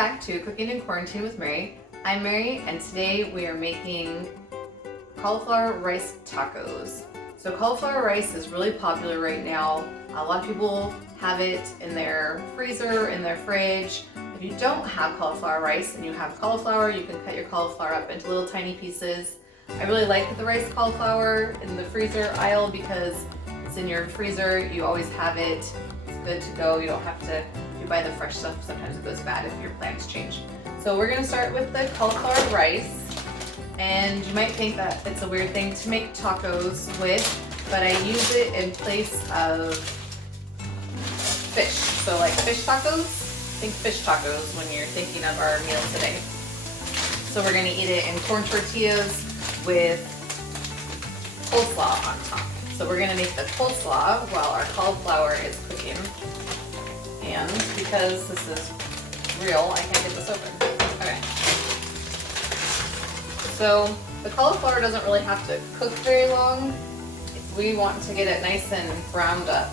back to Cooking in Quarantine with Mary. I'm Mary, and today we are making cauliflower rice tacos. So cauliflower rice is really popular right now. A lot of people have it in their freezer, in their fridge. If you don't have cauliflower rice and you have cauliflower, you can cut your cauliflower up into little tiny pieces. I really like the rice cauliflower in the freezer aisle because it's in your freezer, you always have it, it's good to go, you don't have to, if you buy the fresh stuff, sometimes it goes bad if your plans change. So we're gonna start with the cauliflower rice, and you might think that it's a weird thing to make tacos with, but I use it in place of fish. So like fish tacos, think fish tacos when you're thinking of our meal today. So we're gonna eat it in corn tortillas with coleslaw on top. So we're gonna make the coleslaw while our cauliflower is cooking. And because this is real, I can't get this open. Okay. So the cauliflower doesn't really have to cook very long if we want to get it nice and browned up.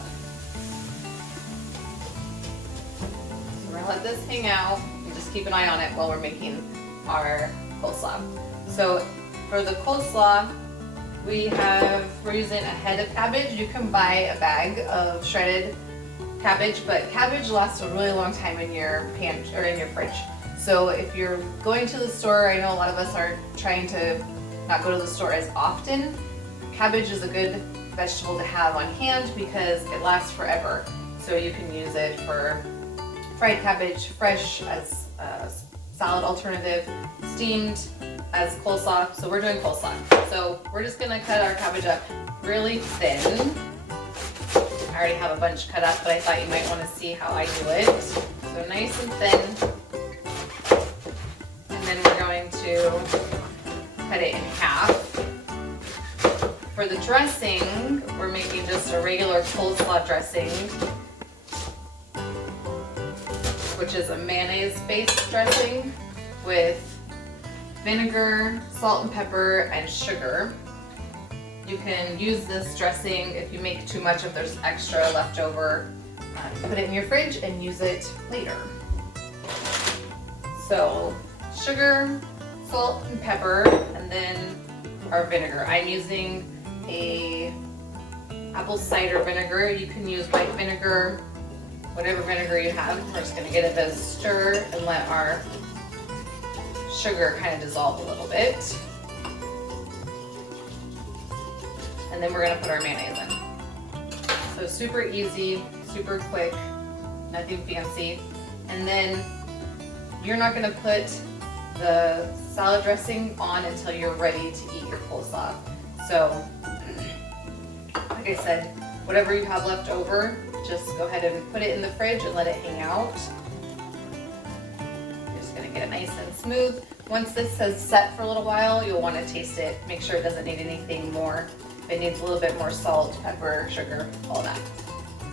So we're gonna let this hang out and just keep an eye on it while we're making our coleslaw. So for the coleslaw, we're using a head of cabbage. You can buy a bag of shredded cabbage, but cabbage lasts a really long time in your or in your fridge. So if you're going to the store, I know a lot of us are trying to not go to the store as often. Cabbage is a good vegetable to have on hand because it lasts forever. So you can use it for fried cabbage, fresh as a salad alternative, steamed as coleslaw. So we're doing coleslaw. So we're just gonna cut our cabbage up really thin. I already have a bunch cut up, but I thought you might want to see how I do it. So nice and thin. And then we're going to cut it in half. For the dressing, we're making just a regular coleslaw dressing, which is a mayonnaise-based dressing with vinegar, salt and pepper, and sugar. You can use this dressing if you make too much, if there's extra left over. Put it in your fridge and use it later. So sugar, salt and pepper, and then our vinegar. I'm using a apple cider vinegar. You can use white vinegar, whatever vinegar you have. We're just gonna get a bit of stir and let our sugar kind of dissolve a little bit. And then we're gonna put our mayonnaise in. So super easy, super quick, nothing fancy. And then you're not gonna put the salad dressing on until you're ready to eat your coleslaw. So, like I said, whatever you have left over, just go ahead and put it in the fridge and let it hang out. You're just gonna get it nice and smooth. Once this has set for a little while, you'll wanna taste it, make sure it doesn't need anything more. It needs a little bit more salt, pepper, sugar, all that.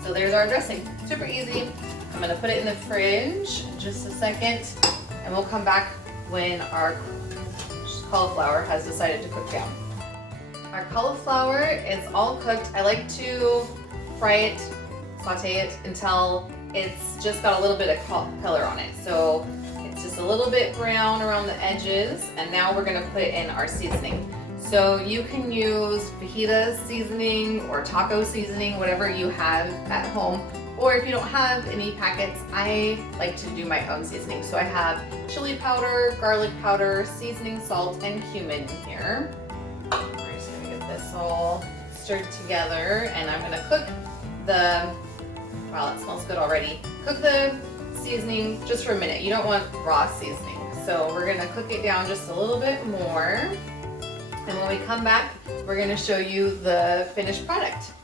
So there's our dressing, super easy. I'm gonna put it in the fridge in just a second, and we'll come back when our cauliflower has decided to cook down. Our cauliflower is all cooked. I like to fry it, saute it until it's just got a little bit of color on it. So it's just a little bit brown around the edges, and now we're gonna put in our seasoning. So you can use fajita seasoning or taco seasoning, whatever you have at home. Or if you don't have any packets, I like to do my own seasoning. So I have chili powder, garlic powder, seasoning salt, and cumin in here. We're just gonna get this all stirred together, and I'm gonna cook wow, it smells good already. Cook the seasoning just for a minute. You don't want raw seasoning. So we're gonna cook it down just a little bit more. And when we come back, we're gonna show you the finished product.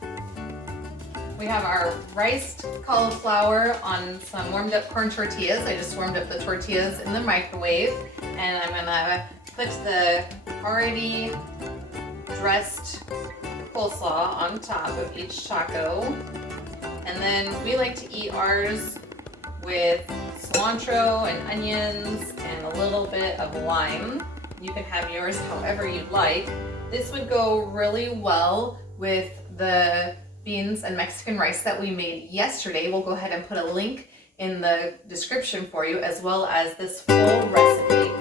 We have our riced cauliflower on some warmed up corn tortillas. I just warmed up the tortillas in the microwave, and I'm gonna put the already dressed coleslaw on top of each taco. And then we like to eat ours with cilantro and onions and a little bit of lime. You can have yours however you'd like. This would go really well with the beans and Mexican rice that we made yesterday. We'll go ahead and put a link in the description for you, as well as this full recipe